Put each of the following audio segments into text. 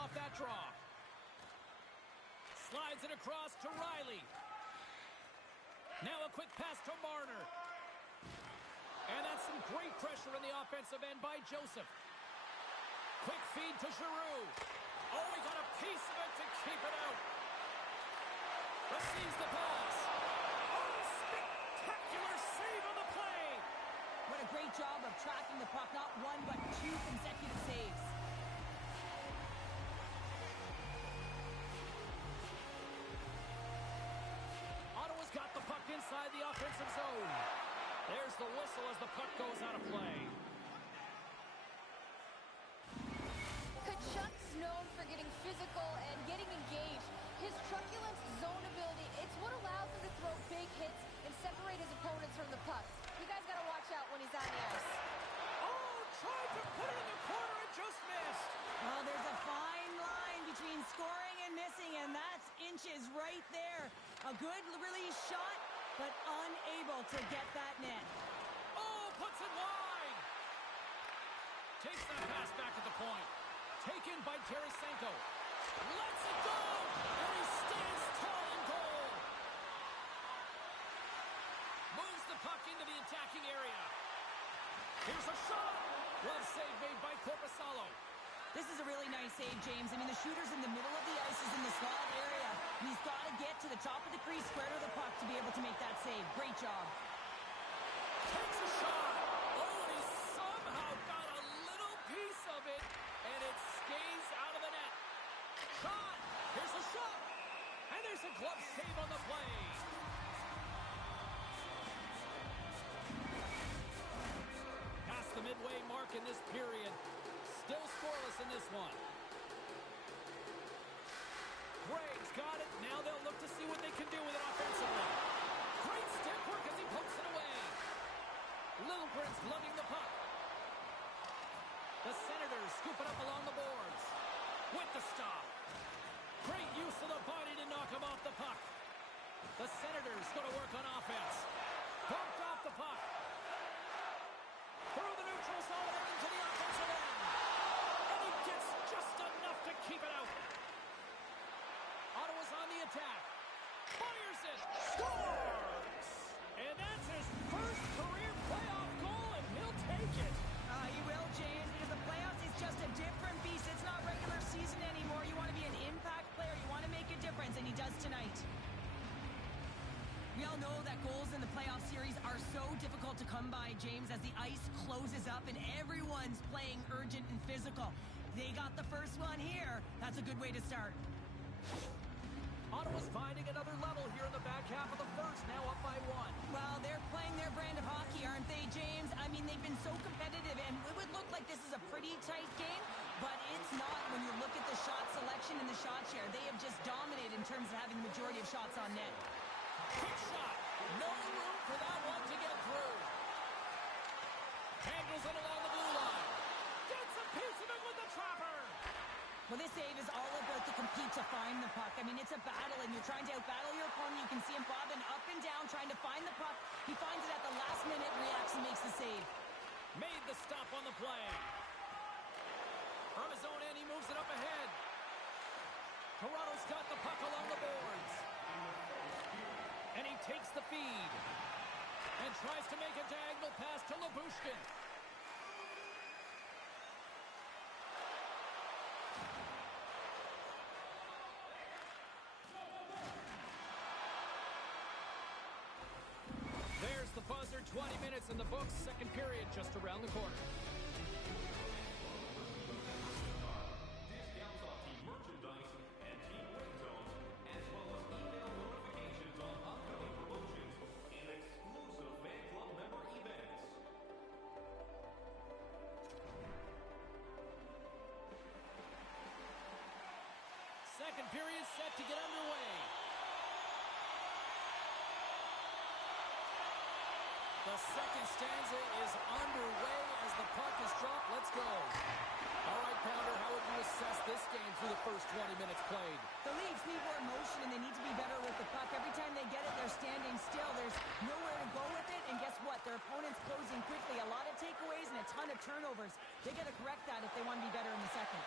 off that draw. Slides it across to Riley. Now a quick pass to Marner. And that's some great pressure in the offensive end by Joseph. Quick feed to Giroux. Oh, he got a piece of it to keep it out. Receives the pass. Oh, spectacular save on the play. What a great job of tracking the puck. Not one, but two consecutive saves. Ottawa's got the puck inside the offensive zone. There's the whistle as the puck goes out of play. Tkachuk's known for getting physical and getting engaged. His truculent zone ability, it's what allows him to throw big hits and separate his opponents from the puck. You guys got to watch out when he's on the ice. Oh, tried to put it in the corner and just missed. Well, there's a fine line between scoring and missing, and that's inches right there. A good release shot, but unable to get that net. Oh, puts it wide. Takes that pass back to the point. Taken by Tarasenko. Lets it go, and he stands tall in goal. Moves the puck into the attacking area. Here's a shot. What a save made by Korpisalo. This is a really nice save, James. I mean, the shooter's in the middle of the ice, is in the slot area. He's got to get to the top of the crease, square to the puck to be able to make that save. Great job. Takes a shot. Oh, and he somehow got a little piece of it, and it skates out of the net. Shot. Here's a shot. And there's a glove save on the play. Past the midway mark in this period. Still scoreless in this one. Gregg's got it. Now they'll look to see what they can do with it offensively. Great stick work as he pokes it away. Liljegren's lugging the puck. The Senators scoop it up along the boards. With the stop. Great use of the body to knock him off the puck. The Senators go to work on offense. Bumped off the puck. Through the neutral zone and into the offensive end. And he gets just enough to keep it out. Ottawa's on the attack. Fires it. Scores! And that's his first career playoff goal, and he'll take it. He will, James, because the playoffs is just a different beast. It's not regular season anymore. You want to be an impact player. You want to make a difference, and he does tonight. We all know that goals in the playoff series are so difficult to come by, James, as the ice closes up and everyone's playing urgent and physical. They got the first one here. That's a good way to start. Ottawa's finding another level here in the back half of the first, now up by one. Well, they're playing their brand of hockey, aren't they, James? I mean, they've been so competitive, and it would look like this is a pretty tight game, but it's not when you look at the shot selection and the shot share. They have just dominated in terms of having the majority of shots on net. Quick shot. No room for that one to get through. Handles it along the blue line. Gets a piece of it with the trapper. Well, this save is all about to compete to find the puck. I mean, it's a battle, and you're trying to outbattle your opponent. You can see him bobbing up and down, trying to find the puck. He finds it at the last minute, reacts and makes the save. Made the stop on the play. From his own end, he moves it up ahead. Toronto's got the puck along the boards. And he takes the feed. And tries to make a diagonal pass to Lyubushkin. There's the buzzer. 20 minutes in the books. Second period just around the corner. Discounts on team merchandise and team win zones, as well as email notifications on upcoming promotions and exclusive fan club member events. Second period set to get underway. The second stanza is underway as the puck is dropped. Let's go. All right, Pounder, how would you assess this game through the first 20 minutes played? The Leafs need more motion, and they need to be better with the puck. Every time they get it, they're standing still. There's nowhere to go with it, and guess what? Their opponent's closing quickly. A lot of takeaways and a ton of turnovers. They got to correct that if they want to be better in the second.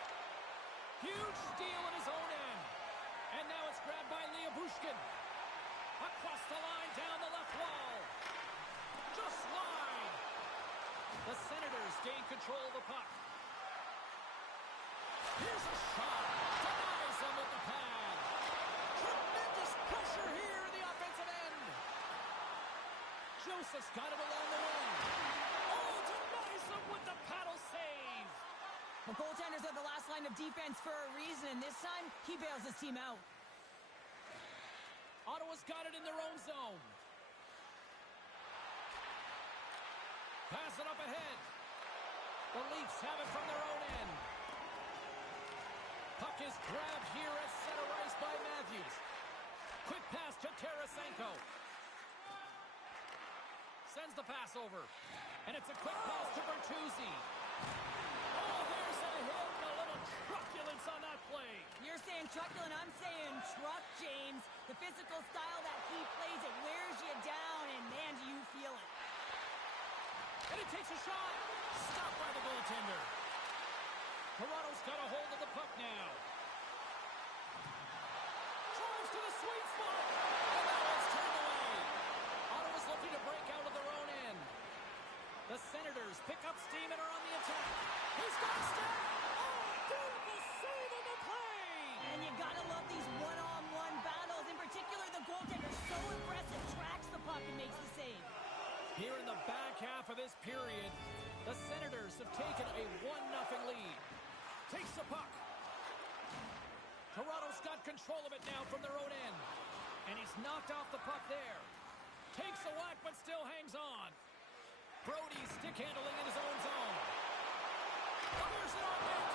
Huge steal at his own end. And now it's grabbed by Lyubushkin. Across the line, down the left wall. Just wide. The Senators gain control of the puck. Here's a shot. Denies him with the pad. Tremendous pressure here in the offensive end. Joseph's got him along the wing. Oh, denies him with the paddle save. The goaltenders are the last line of defense for a reason, and this time, he bails his team out. Ottawa's got it in their own zone. Pass it up ahead. The Leafs have it from their own end. Puck is grabbed here at center ice by Matthews. Quick pass to Tarasenko. Sends the pass over. And it's a quick pass to Bertuzzi. Oh, there's a hit and a little truculence on that play. You're saying truculent, I'm saying truck, James. The physical style that he plays, it wears you down, and man, do you feel it. And it takes a shot. Stopped by the goaltender. Toronto's got a hold of the puck now. Drives to the sweet spot. And that one's turned away. Ottawa's looking to break out of their own end. The Senators pick up steam and are on the attack. He's got a step. Oh, beautiful save on the play. And you gotta love these one-on-one battles. In particular, the goaltender, so impressive, tracks the puck and makes the save. Here in the back half of this period, the Senators have taken a 1-0 lead. Takes the puck. Toronto's got control of it now from their own end. And he's knocked off the puck there. Takes a whack, but still hangs on. Brody stick handling in his own zone. Fires it on net.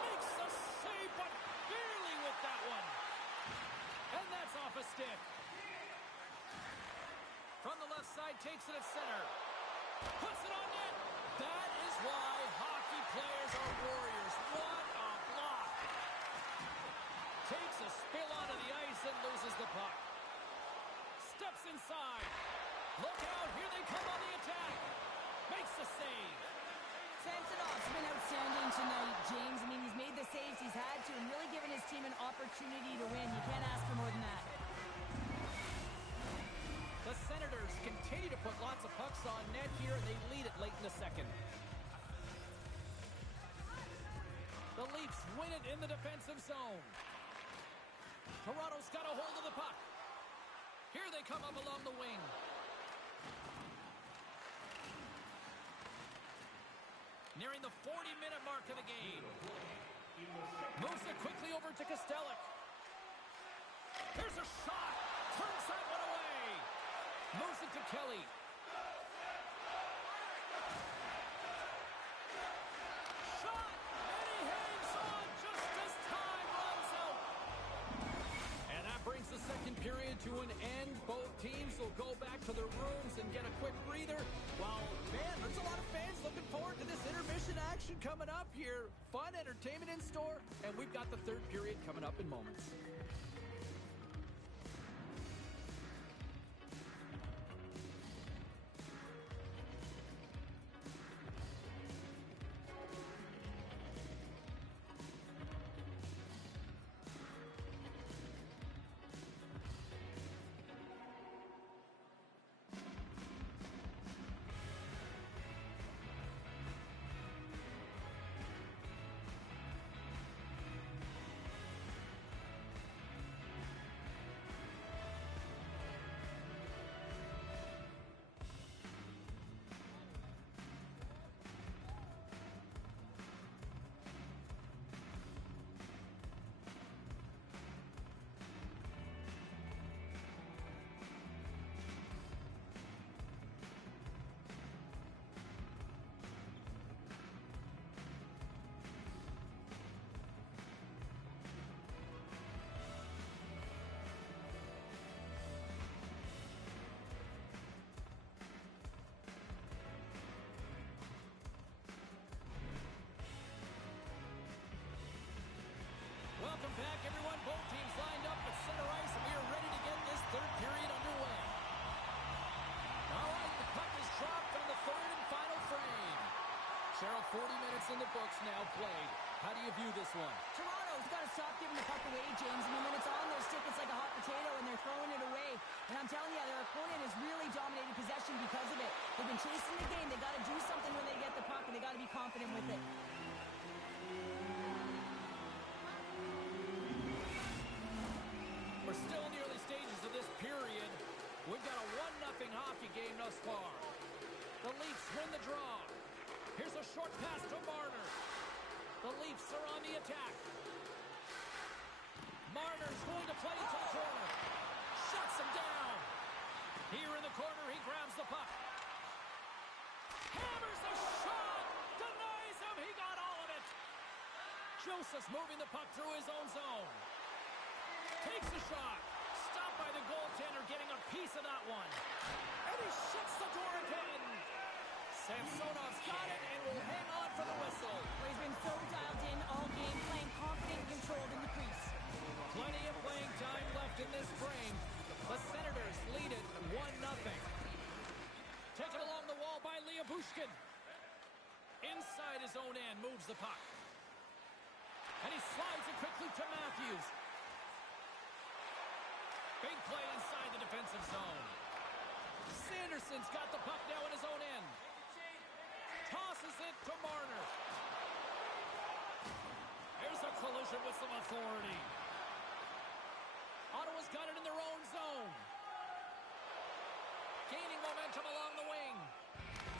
Makes the save, but barely with that one. And that's off a stick. From the left side, takes it at center. Puts it on net. That is why hockey players are warriors. What a block. Takes a spill onto the ice and loses the puck. Steps inside. Look out, here they come on the attack. Makes the save. Samsonov's been outstanding tonight, James. I mean, he's made the saves he's had to and really given his team an opportunity to win. You can't ask for more than that. The Senators continue to put lots of pucks on net here, and they lead it late in the second. The Leafs win it in the defensive zone. Toronto's got a hold of the puck. Here they come up along the wing. Nearing the 40-minute mark of the game. Moves it quickly over to Kostelic. Here's a shot. Turns that one away. Moves it to Kelly. Shot! And he hangs on just as time runs out. And that brings the second period to an end. Both teams will go back to their rooms and get a quick breather. While, man, there's a lot of fans looking forward to this intermission action coming up here. Fun entertainment in store, and we've got the third period coming up in moments. Welcome back, everyone. Both teams lined up at center ice, and we are ready to get this third period underway. All right, the puck is dropped on the third and final frame. Cheryl, 40 minutes in the books now played. How do you view this one? Toronto's got to stop giving the puck away, James. I mean, when it's on their stick, it's like a hot potato, and they're throwing it away. And I'm telling you, their opponent has really dominated possession because of it. They've been chasing the game. They got to do something when they get the puck, and they got to be confident with it. We're still in the early stages of this period. We've got a 1-0 hockey game thus far. The Leafs win the draw. Here's a short pass to Marner. The Leafs are on the attack. Marner's going to play into the corner. Shuts him down. Here in the corner, he grabs the puck. Hammers the shot. Denies him. He got all of it. Joseph's moving the puck through his own zone. Takes a shot. Stopped by the goaltender, getting a piece of that one. And he shuts the door again. Samsonov's got it and will hang on for the whistle. He's been so dialed in all game, playing confident and controlled in the crease. Plenty of playing time left in this frame. The Senators lead it 1-0. Taken along the wall by Lyubushkin. Inside his own end, moves the puck. And he slides it quickly to Matthews. Big play inside the defensive zone. Sanderson's got the puck now in his own end. Tosses it to Marner. There's a collision with some authority. Ottawa's got it in their own zone. Gaining momentum along the wing.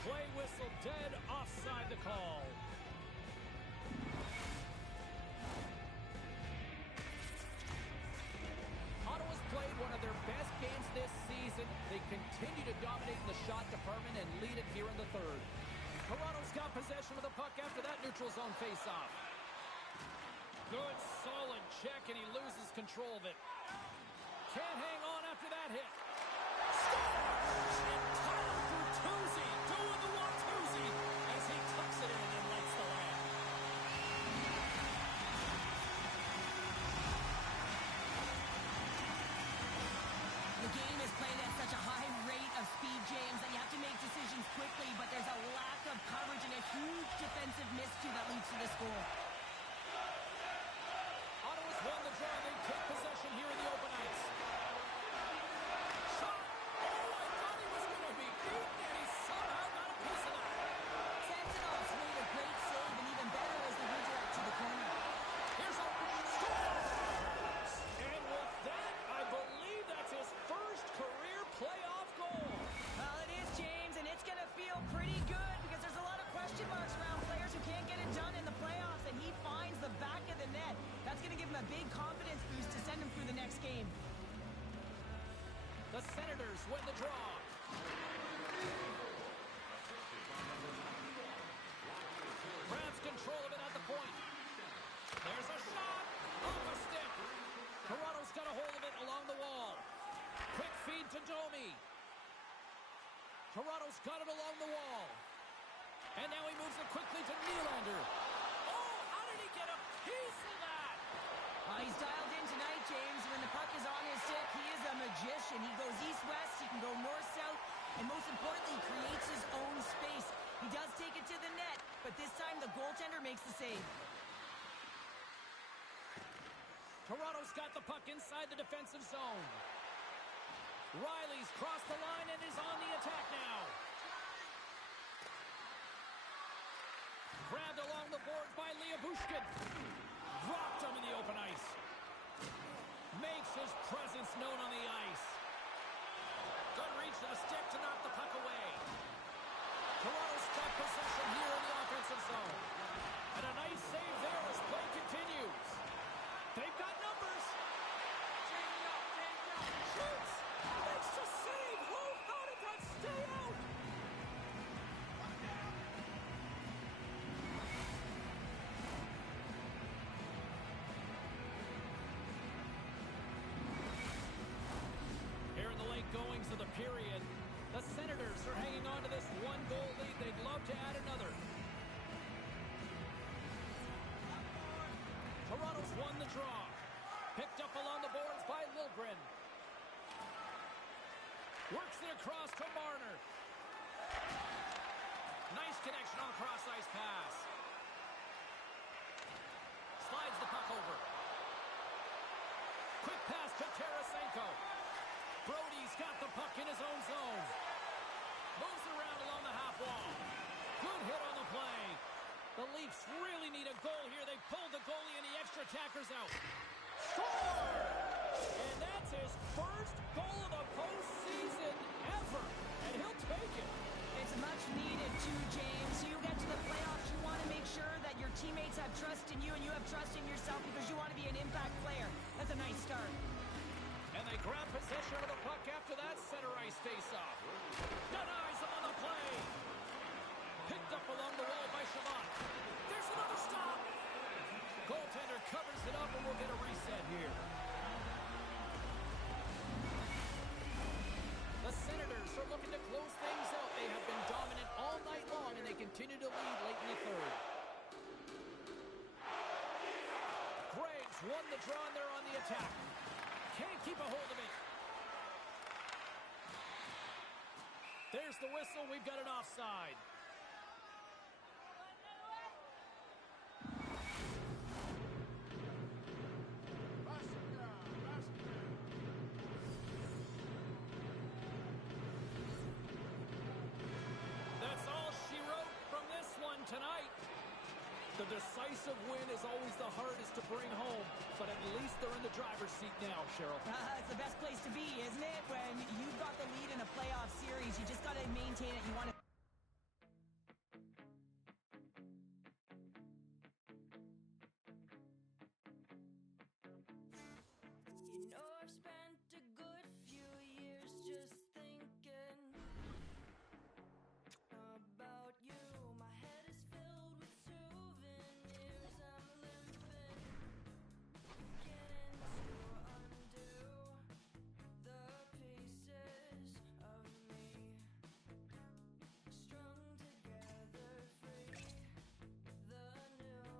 Play whistle dead, offside the call. Ottawa's played one of their best games this season. They continue to dominate in the shot department and lead it here in the third. Toronto's got possession of the puck after that neutral zone faceoff. Good, solid check, and he loses control of it. Can't hang on after that hit. Scores! And Tyler Bertuzzi doing the Watusi as he tucks it in and lights the lamp. The game is played at such a high rate of speed, James, that you have to make decisions quickly, but there's a lack of coverage and a huge defensive miscue that leads to this goal. Ottawa's won the draw. They take possession here in the open ice. Shot! Oh, I thought he was going to be beaten, and he somehow got a piece of that. Samsonov's made a great save, and even better as the redirect to the corner. Here's a score! And with that, I believe that's his first career playoff goal. Well, it is, James, and it's going to feel pretty good because there's a lot of question marks around players who can't get it done in the playoffs, and he finds the back of the net. That's going to give him a big confidence boost to send him through the next game. The Senators win the draw. Grabs control of it at the point. There's a shot off a stick. Toronto's got a hold of it along the wall. Quick feed to Domi. Toronto's got it along the wall. And now he moves it quickly to Nylander. Oh, how did he get a piece of that? He's dialed in tonight, James. When the puck is on his stick, he is a magician. He goes east-west, he can go north-south, and most importantly, he creates his own space. He does take it to the net, but this time the goaltender makes the save. Toronto's got the puck inside the defensive zone. Riley's crossed the line and is on the attack now. Grabbed along the boards by Lyubushkin. Dropped him in the open ice. Makes his presence known on the ice. Good reach to the stick to knock the puck away. Toronto's got possession here in the offensive zone. And a nice save there as play continues. They've got numbers. Shoots. Makes the save. Oh, how did that stay out? Here in the late goings of the period, the Senators are hanging on to this one-goal lead. They'd love to add another. Toronto's won the draw. Picked up along the boards by Liljegren. Works it across to Marner. Nice connection on the cross-ice pass. Brody's got the puck in his own zone. Moves around along the half wall. Good hit on the play. The Leafs really need a goal here. They pulled the goalie and the extra attackers out. Score! And that's his first goal of the postseason ever. And he'll take it. It's much needed too, James. You get to the playoffs, you want to make sure that your teammates have trust in you and you have trust in yourself because you want to be an impact player. That's a nice start. And they grab possession of the puck after that center ice face-off. Denies him on the play. Picked up along the wall by Chabot. There's another stop. Goaltender covers it up and we'll get a reset here. The Senators are looking to close things out. They have been dominant all night long and they continue to lead late in the third. Greg's won the draw and they're on the attack. Can't keep a hold of it. There's the whistle. We've got an offside. That's all she wrote from this one tonight. The decisive win is always the hardest to bring home, but at least they're in the driver's seat now, Cheryl. It's the best place to be, isn't it? When you've got the lead in a playoff series, you just got to maintain it. You want to... You know I've spent a good few years just thinking about you. My head is filled with souvenirs. I'm limping, getting to undo the pieces of me, strung together, free, the new me.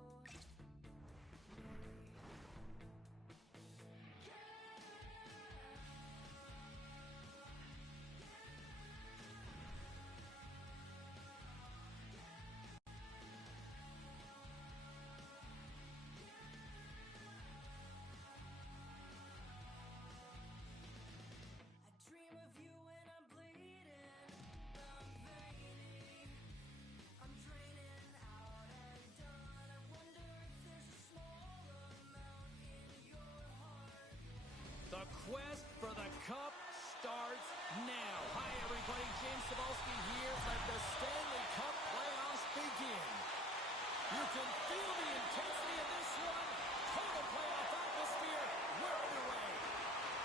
I dream of you when I'm bleeding, I'm veiny, I'm draining out at dawn. I wonder if there's a small amount in your heart. The quest for the cup starts now. Hi, everybody. James Cybulski here. Let the Stanley Cup playoffs begin. You can feel the intensity of this one. Total playoff atmosphere. We're underway.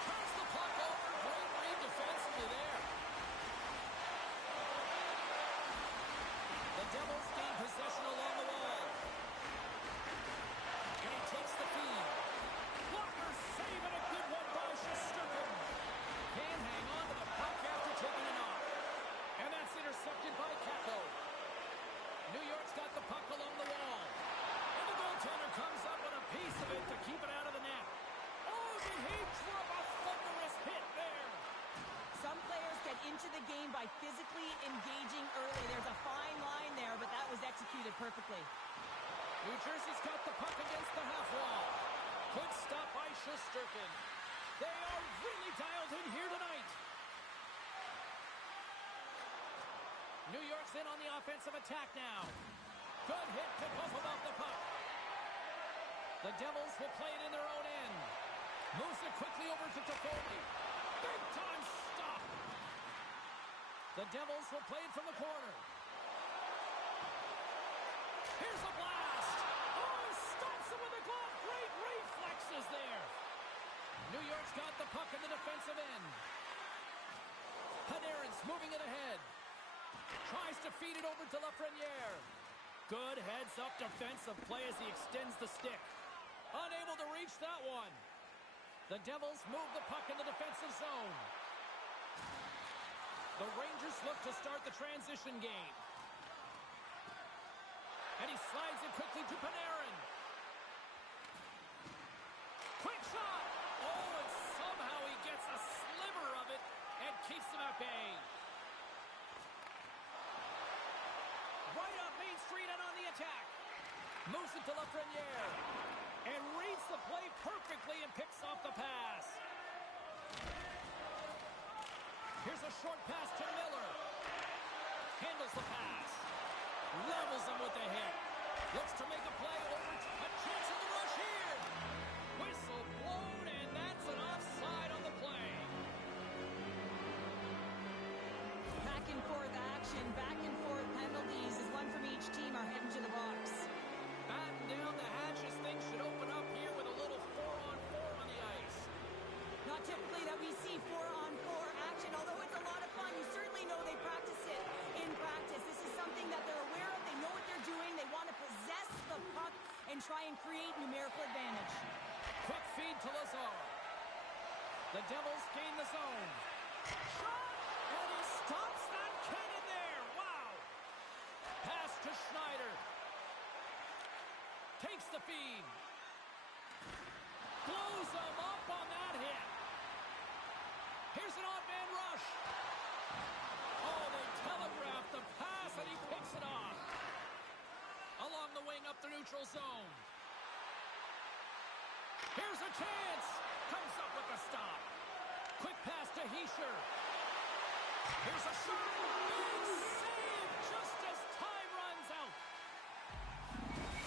Turns the puck over. Great read defensively there. The Devils gain possession along the wall. And he takes the feed. Blocker save and a good one by Shesterkin. Can hang on to the puck after taking it off. And that's intercepted by Kakko. New York's got the puck along the wall. And the goaltender comes up with a piece of it to keep it out of the net. Oh, did he drop a thunderous hit there? Some players get into the game by physically engaging early. There's a fine line there, but that was executed perfectly. New Jersey's got the puck against the half wall. Good stop by Shesterkin. They are really dialed in here tonight. New York's in on the offensive attack now. Good hit to Buffalo off the puck. The Devils will play it in their own end. Moves it quickly over to Toffoli. Big time stop. The Devils will play it from the corner. Here's a blast. Oh, he stops him with a glove. Great reflexes there. New York's got the puck in the defensive end. Panarin's moving it ahead. Tries to feed it over to Lafreniere. Good heads-up defensive play as he extends the stick. Unable to reach that one. The Devils move the puck in the defensive zone. The Rangers look to start the transition game. And he slides it quickly to Panarin. Quick shot! Oh, and somehow he gets a sliver of it and keeps him at bay. Right up Main Street and on the attack. Moves it to Lafreniere. And reads the play perfectly and picks off the pass. Here's a short pass to Miller. Handles the pass. Levels him with the hit. Looks to make a play over. A chance in the rush here. Whistle blown, and that's an offside on the play. Back and forth action, back and forth penalties as one from each team are heading to the box. Batten down the hatches. Things should open up here with a little 4-on-4 on the ice. Not typically that we see 4-on-4 action, although it's a lot of fun. You certainly know they practice it in practice. This is something that they're aware of. They know what they're doing. They want to possess the puck and try and create numerical advantage. Quick feed to Lazar. The Devils gain the zone. Shot! And he stops that cannon there. Wow! Pass to Schneider. Takes the feed. Blows him up on that hit. Here's an odd man rush. Oh, they telegraph the pass, and he picks it off. Along the wing up the neutral zone. Here's a chance. Comes up with the stop. Quick pass to Hischier. Here's a shot. Big save just as time runs out.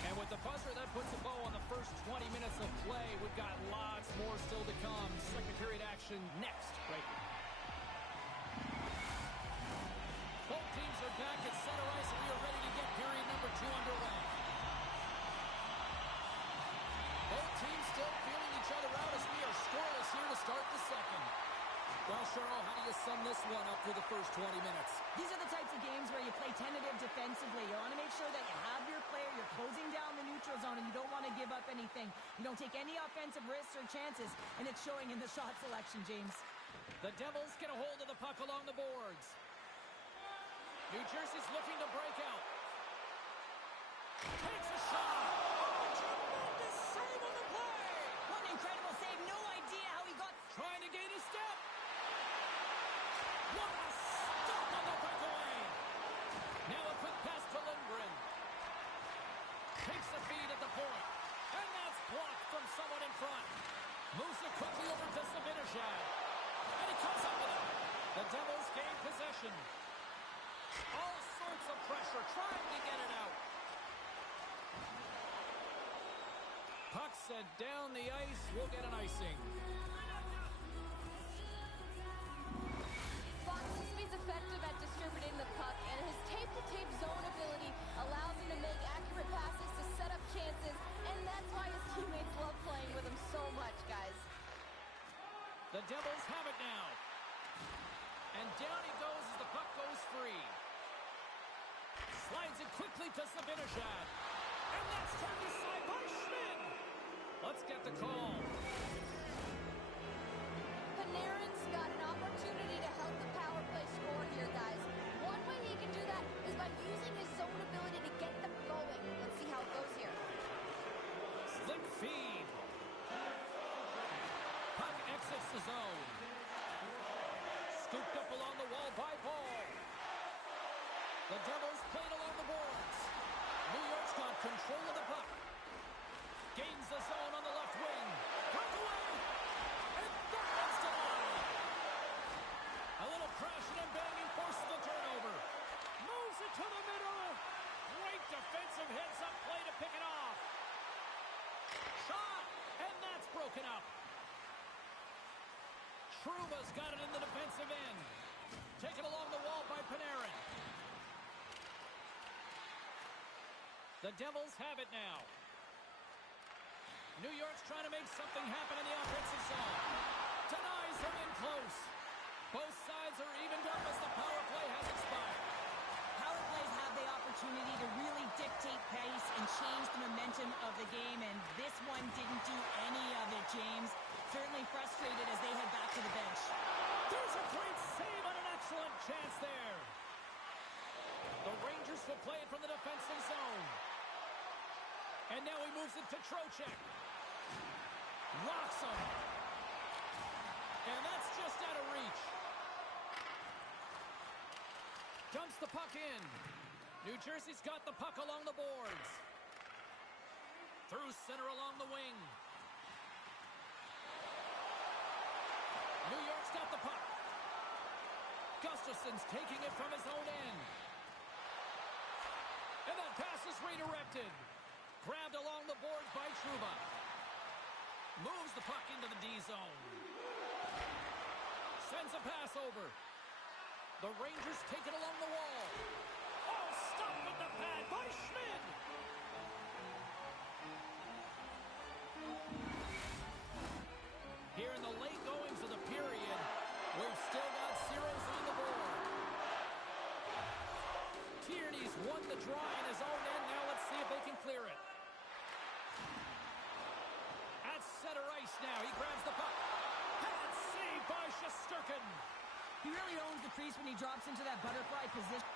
And with the buzzer, that puts a bow on the first 20 minutes of play. We've got lots more still to come. Second period action next. Right here. Both teams are back at center ice, and we are ready to get period number 2 underway. Both teams still feeling each other out as we are scoreless here to start the second. Well, Cheryl, how do you sum this one up through the first 20 minutes? These are the types of games where you play tentative defensively. You want to make sure that you have your player, you're closing down the neutral zone, and you don't want to give up anything. You don't take any offensive risks or chances, and it's showing in the shot selection, James. The Devils get a hold of the puck along the boards. New Jersey's looking to break out. Takes a shot. Oh, tremendous save on the play. What an incredible save. No idea how he got... Trying to gain a step. What a stop on the breakaway. Now a quick pass to Lindgren. Takes the feed at the point. And that's blocked from someone in front. Moves it quickly over to Zibanejad. And he comes up with it. The Devils gain possession. All sorts of pressure trying to get it out. Puck set down the ice. We'll get an icing. Fox-Speed's effective at distributing the puck, and his tape-to-tape zone ability allows him to make accurate passes to set up chances, and that's why his teammates love playing with him so much, guys. The Devils have it now. And down he goes as the puck goes free. Slides it quickly to Zibanejad. And that's turned aside by Schmidt. Let's get the call. Panarin's got an opportunity to help the power play score here, guys. One way he can do that is by using his zone ability to get them going. Let's see how it goes here. Slick feed. Puck exits the zone. Scooped up along the wall by Paul. The Devils played along the boards. New York's got control of the puck. Gains the zone on the left wing. Breakaway. And that one's denied. A little crashing and banging forces the turnover. Moves it to the middle. Great defensive heads-up play to pick it off. Shot. And that's broken up. Trouba's got it in the defensive end. Taken along the wall by Panarin. The Devils have it now. New York's trying to make something happen in the offensive zone. Denies him in close. Both sides are evened up as the power play has expired. Power plays have the opportunity to really dictate pace and change the momentum of the game, and this one didn't do any of it, James. Certainly frustrated as they head back to the bench. There's a great save on an excellent chance there. The Rangers will play it from the defensive zone. And now he moves it to Trocheck. Rocks him. And that's just out of reach. Dumps the puck in. New Jersey's got the puck along the boards. Through center along the wing. New York's got the puck. Gustafson's taking it from his own end. And that pass is redirected. Grabbed along the boards by Trouba. Moves the puck into the D zone. Sends a pass over. The Rangers take it along the wall. Oh, stopped with the pad by Schmid. Here in the late goings of the period, we've still got zeros on the board. Tierney's won the draw in his own end. Now let's see if they can clear it. At center ice now. He grabs the puck. Pad saved by Shesterkin. He really owns the crease when he drops into that butterfly position.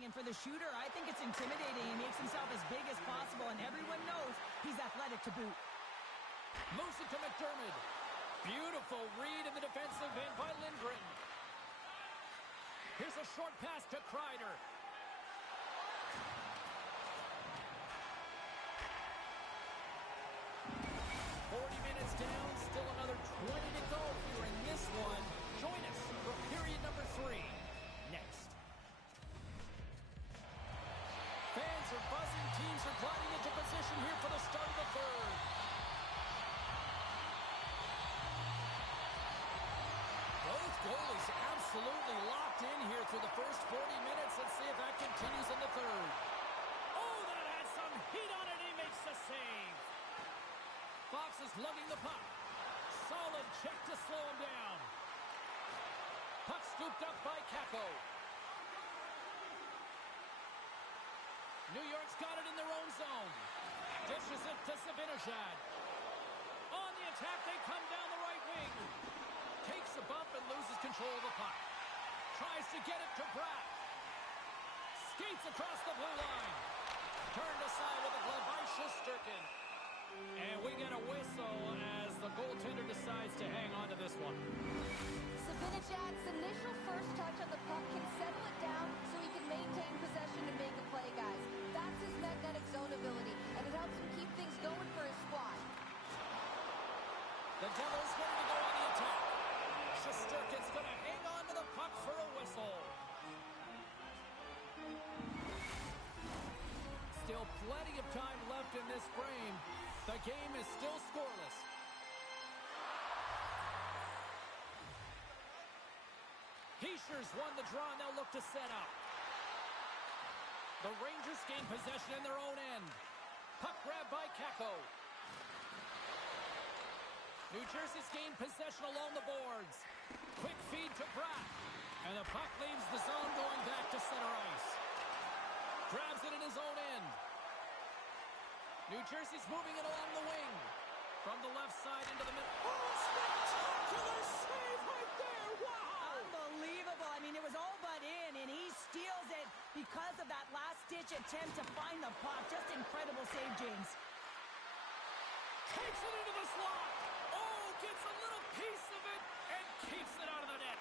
And for the shooter, I think it's intimidating. He makes himself as big as possible, and everyone knows he's athletic to boot. Moves it to McDermott. Beautiful read in the defensive end by Lindgren. Here's a short pass to Kreider. Minutes down, still another 20 to go here in this one. Join us for period number 3. Next. Fans are buzzing. Teams are gliding into position here for the start of the third. Both goalies absolutely locked in here through the first 40 minutes. Let's see if that continues in the third. Oh, that had some heat on it. He makes the save. Fox is lugging the puck. Solid check to slow him down. Puck scooped up by Kakko. New York's got it in their own zone. Dishes it to Zibanejad. On the attack, they come down the right wing. Takes a bump and loses control of the puck. Tries to get it to Bratt. Skates across the blue line. Turned aside with a glove by Shesterkin. And we get a whistle as the goaltender decides to hang on to this one. Zibanejad's initial first touch on the puck can settle it down so he can maintain possession and make a play, guys. That's his magnetic zone ability, and it helps him keep things going for his squad. The Devils ready to go on the attack. Shesterkin's going to hang on to the puck for a whistle. Still plenty of time left in this frame. The game is still scoreless. Heischer's won the draw, and they'll look to set up. The Rangers gain possession in their own end. Puck grab by Kakko. New Jersey's gained possession along the boards. Quick feed to Bratt. And the puck leaves the zone going back to center ice. Grabs it in his own end. New Jersey's moving it along the wing. From the left side into the middle. Oh, spectacular save right there! Wow! Unbelievable. I mean, it was all but in, and he steals it because of that last-ditch attempt to find the puck. Just incredible save, James. Takes it into the slot. Oh, gets a little piece of it and keeps it out of the net.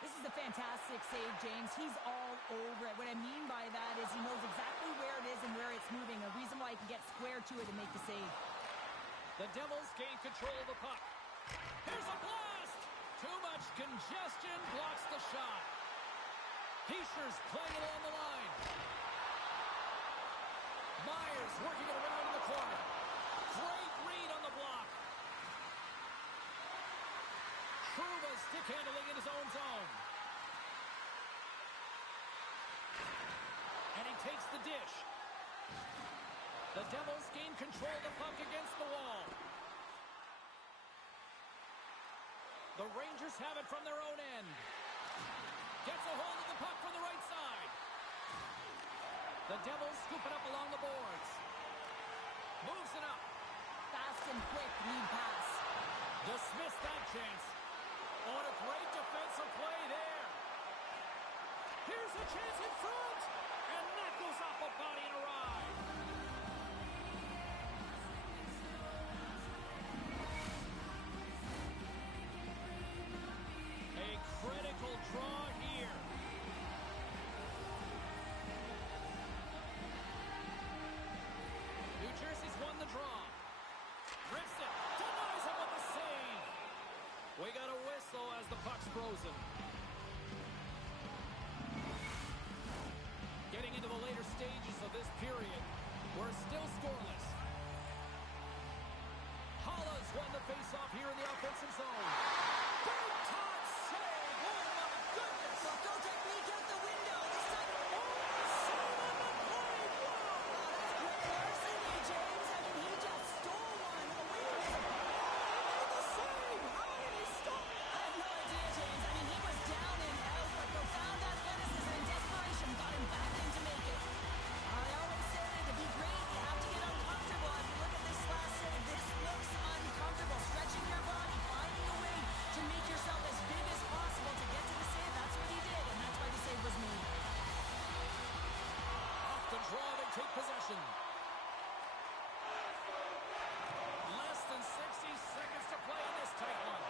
This is a fantastic save, James. He's all over it. What I mean by that is he knows exactly where it is and where it's moving. A reason why he can get square to it and make the save. The Devils gain control of the puck. Here's a blast! Too much congestion blocks the shot. Heischer's playing it along the line. Myers working it around in the corner. Great read on the block. Trouba stick handling in his own zone. And he takes the dish. The Devils gain control of the puck against the wall. The Rangers have it from their own end. Gets a hold of the puck from the right side. The Devils scoop it up along the boards. Moves it up. Fast and quick lead pass. Dismissed that chance. Oh, and a great defensive play there. Here's a chance in front. And that goes off a body and a ride. A critical draw here. New Jersey's won the draw. Rips it. Denies him with the save. We got a whistle as the puck's frozen. Getting into the later stages of this period, we're still scoreless. Halla's won the faceoff here in the offensive zone. Big time save! Oh my goodness! Bucko technique out the window. This time, Save on the play! Whoa! that's great larceny, James. I mean, he just stole one away from his opponent. The save! How did he stop? I have no idea, James. I mean, he was down and out, but profound athleticism and desperation got him back in to make it. I always say to be great, you have to get uncomfortable. If you look at this last save, this looks uncomfortable. Stretching your body, finding a way to make yourself as big as possible to get to the save. That's what he did, and that's why the save was made. Off the draw, they take possession. Less than 60 seconds to play in this tight one.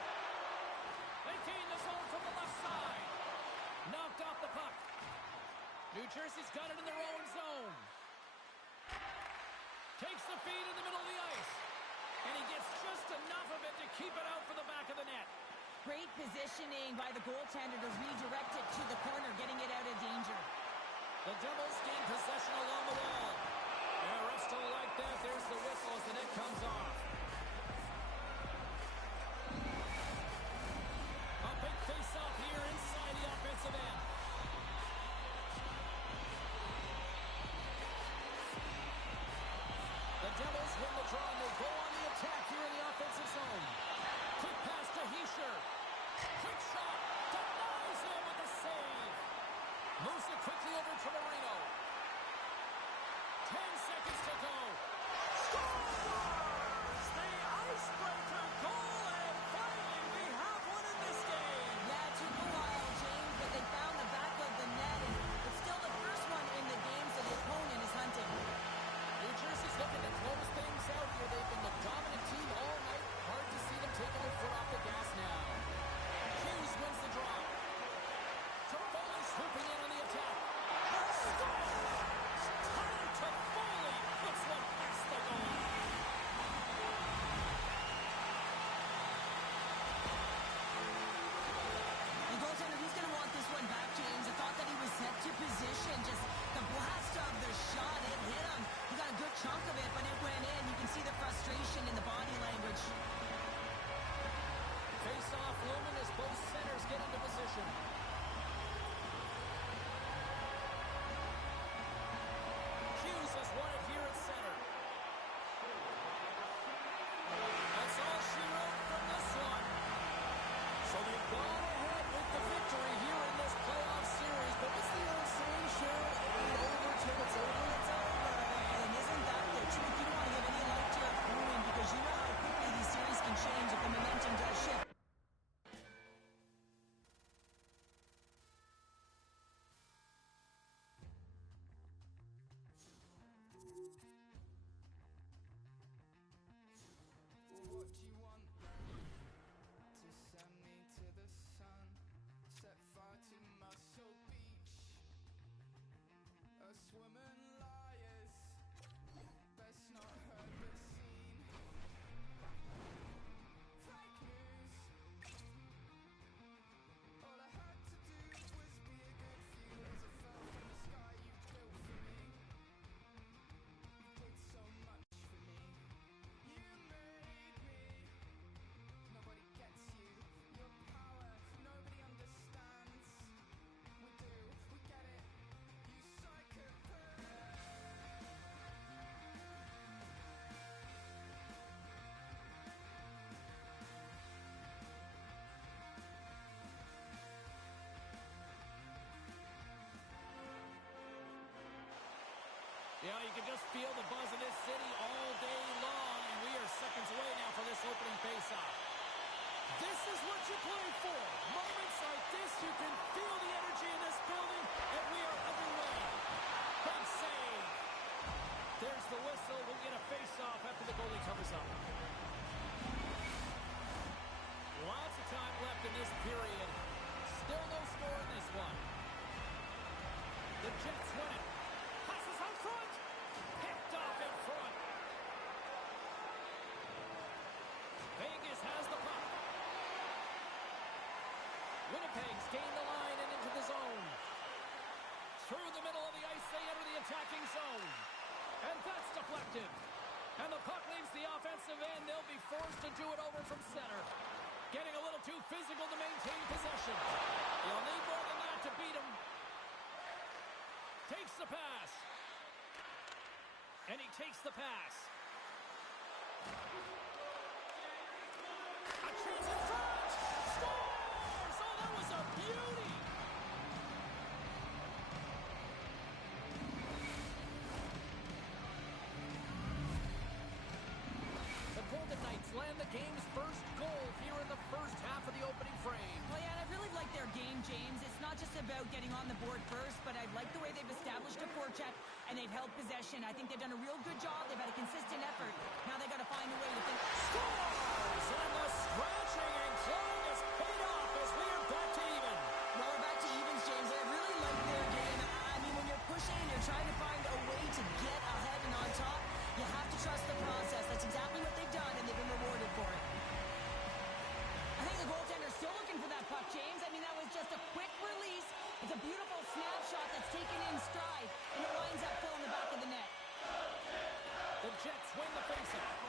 They gain the zone from the left side. Knocked off the puck. New Jersey's got it in their own zone. Takes the feed in the middle of the ice. And he gets just enough of it to keep it out for the back of the net. Great positioning by the goaltender to redirect it to the corner, getting it out of danger. The Devils gain possession along the wall. Yeah, refs don't like that. There's the whistle as the net comes off. A big face-off here inside the offensive end. The Devils win the draw and they go on the attack here in the offensive zone. Quick pass to Hischier. Quick shot. Denies him with the save. Moves it quickly over to Marino. 10 seconds to go. Scores! The icebreaker goal, and finally we have one in this game. Yeah, it took a while, James, but they found the back of the net, and it's still the first one in the game, so the opponent is hunting. New Jersey's looking to close things out here. They've been the dominant team all night. Hard to see them taking their foot off the gas now. Hughes wins the draw. Toffoli swooping in on the attack. Scores! Tyler Toffoli puts one past the goal. The goaltender, he's going to want this one back, James. I thought that he was set to position. Just the blast of the shot, it hit him. He got a good chunk of it, but it went in. You can see the frustration in the body language. Face-off looming as both centers get into position. Hughes has won it here at center. That's all she wrote from this one. So they've gone ahead with the victory here in this playoff series. But what's the old saying, Cheryl? It ain't over till it's over. It's over. And isn't that the truth? You don't want to give any life to your opponent because you know how quickly these series can change if the momentum does shift. What do you want? To send me to the sun, set fire to Muscle Beach. A swimming liars, best not heard but seen. Fake news, Well, you can just feel the buzz of this city all day long, and we are seconds away now for this opening face-off. This is what you play for. Moments like this, you can feel the energy in this building, and we are underway. Big save. There's the whistle. We'll get a face-off after the goalie covers up. Lots of time left in this period. Still no score in this one. The Jets win it. Passes out front. Picked off in front. Vegas has the puck. Winnipeg's gained the line and into the zone. Through the middle of the ice, they enter the attacking zone. And that's deflected. And the puck leaves the offensive end. They'll be forced to do it over from center. Getting a little too physical to maintain possession. You'll need more than that to beat him. Takes the pass. And he takes the pass. A chance in front. Scores! Oh, that was a beauty. The Golden Knights land the game's first goal here in the first half of the opening frame. Well, yeah, and I really like their game, James. It's not just about getting on the board first, but I like the way they've established a forecheck and they've held possession. I think they've done a real good job. They've had a consistent effort. Now they got to find a way to think. Scores! And the scratching and clawing has paid off as we are back to even. Well, we're back to evens, James. I really like their game. I mean, when you're pushing and you're trying to find a way to get ahead and on top, you have to trust the process. That's exactly what they've done, and they've been rewarded for it. I think the goaltender's still looking for that puck, James. I mean, that was just a quick release. It's a beautiful snapshot that's taken in stride, and it winds up full in the back of the net. The Jets win the faceoff.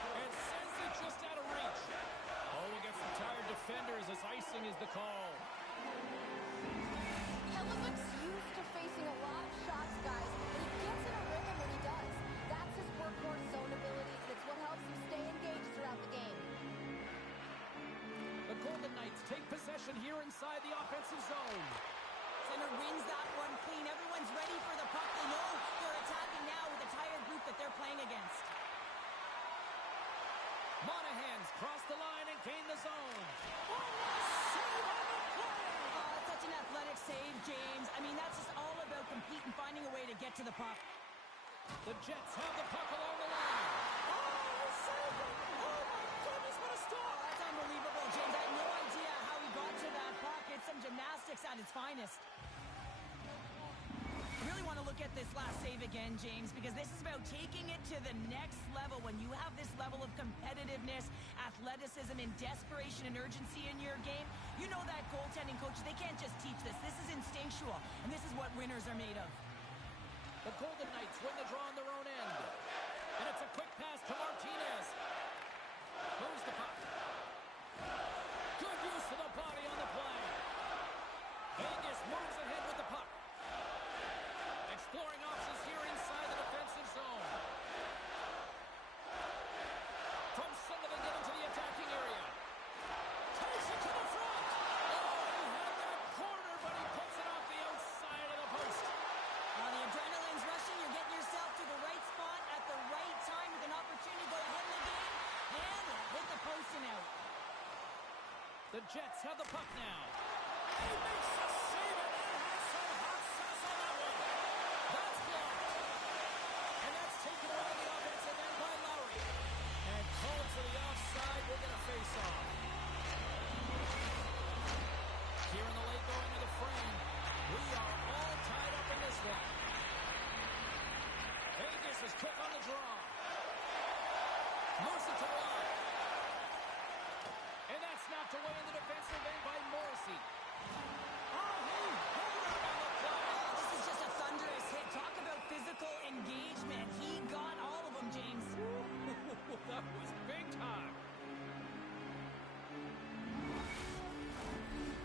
And sends it just out of reach. Oh, we'll get some tired defenders as icing is the call. Hellenick's used to facing a lot of shots, guys, and he gets in a rhythm when he does. That's his workhorse zone ability, and it's what helps him stay engaged throughout the game. The Golden Knights take possession here inside the offensive zone. Center wins that one clean. Everyone's ready for the puck. They know they're attacking now with a tired group that they're playing against. Monahan's crossed the line and gained the zone. Oh, what a save on the play! Oh, such an athletic save, James. I mean, that's just all about competing, finding a way to get to the puck. The Jets have the puck along the line. Oh, save it! Oh, my goodness, what a Oh, stop! that's unbelievable, James. I had no idea how he got to that puck. It's some gymnastics at its finest. I really want to look at this last save again, James, because this is about taking it to the next level. When you have this level of competitiveness, athleticism, and desperation and urgency in your game, you know that goaltending coaches, they can't just teach this. This is instinctual, and this is what winners are made of. The Golden Knights win the draw on their own end. And it's a quick pass to Martinez. Moves the puck. Good use of the body on the play. Vegas moves ahead with the puck. Exploring options here inside the defensive zone. From center they get into the attacking area. Takes it to the front. Oh, he had that corner, but he puts it off the outside of the post. The adrenaline's rushing. You're getting yourself to the right spot at the right time with an opportunity to go ahead in the game. And hit the post and out. The Jets have the puck now. He makes the save, and that has some hot sauce on that one. That's blocked. And that's taken away on the offensive end by Lowry. And called to the offside. We'll get a face-off. Here in the late going of the frame, we are all tied up in this one. Vegas is quick on the draw. Moves it to the line. And that's knocked away in the defensive end by Morrissey. Oh, he hovered on the play. This is just a thunderous hit. Talk about physical engagement. He got all of them, James. That was big time.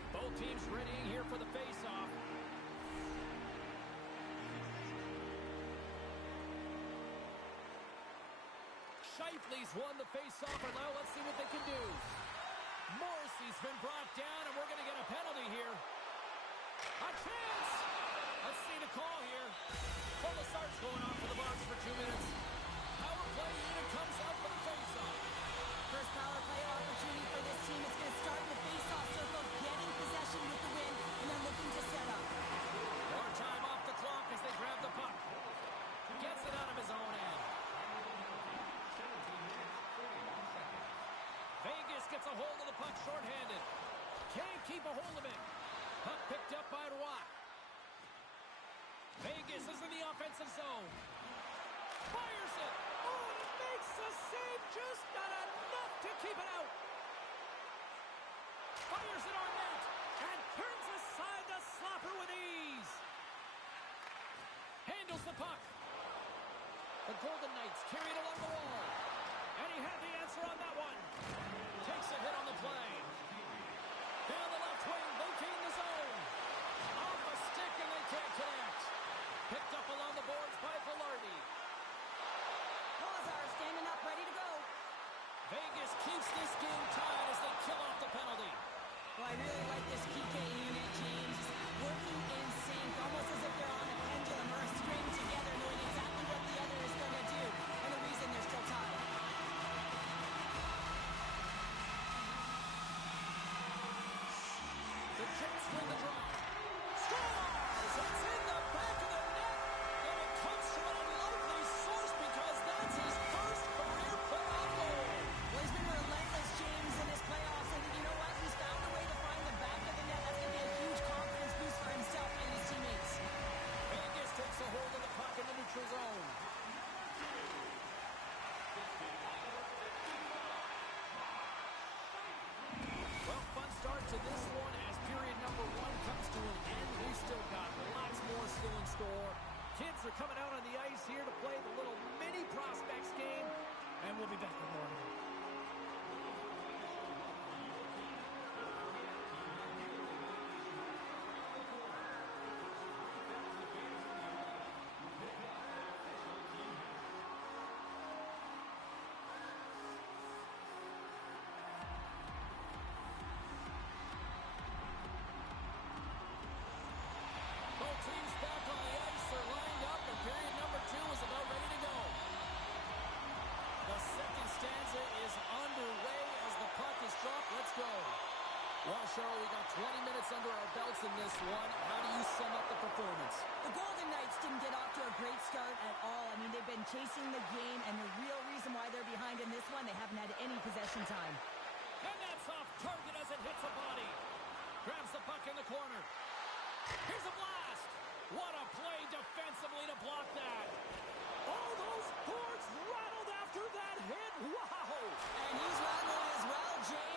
Both teams readying here for the face-off. Shifley's won the face-off, and now let's see what they can do. Morrissey's been brought down, and we're going to get a penalty here. A chance! Let's see the call here. Colasar's going gets a hold of the puck shorthanded. Can't keep a hold of it. Puck picked up by Roy. Vegas is in the offensive zone. Fires it. Oh, and it makes the save. Just not enough to keep it out. Fires it on net. And turns aside the slapper with ease. Handles the puck. The Golden Knights carry it along the wall. And he had the answer on that one. Takes a hit on the play. Down the left wing, locating the zone. Off a stick, and they can't connect. Picked up along the boards by Velarde. Lazar standing up, ready to go. Vegas keeps this game tied as they kill off the penalty. Well, I really like this PK unit, James. Working in sync, almost as if they're on a pendulum or a string together, knowing exactly what the other is going to do, and the reason they're still tied. The Jets win the draw. Scores! It's in the back of the net, and it comes from an unlikely source because that's his first career playoff goal. Well, he's been relentless, James, in his playoffs, and you know what? He's found a way to find the back of the net. That's going to be a huge confidence boost for himself and his teammates. Vegas takes a hold of the puck in the neutral zone. Well, fun start to this one as period number 1 comes to an end. We've still got lots more still in store. Kids are coming out on the ice here to play the little mini prospects game, and we'll be back with more in a minute. Both teams back on the ice are lined up, and period number 2 is about ready to go. The second stanza is underway as the puck is dropped. Let's go. Well, Cheryl, we got 20 minutes under our belts in this one. How do you sum up the performance? The Golden Knights didn't get off to a great start at all. I mean, they've been chasing the game, and the real reason why they're behind in this one, they haven't had any possession time. And that's off target as it hits a body. Grabs the puck in the corner. Here's a blast. What a play defensively to block that. All those boards rattled after that hit. Wow. And he's rattled as well, James.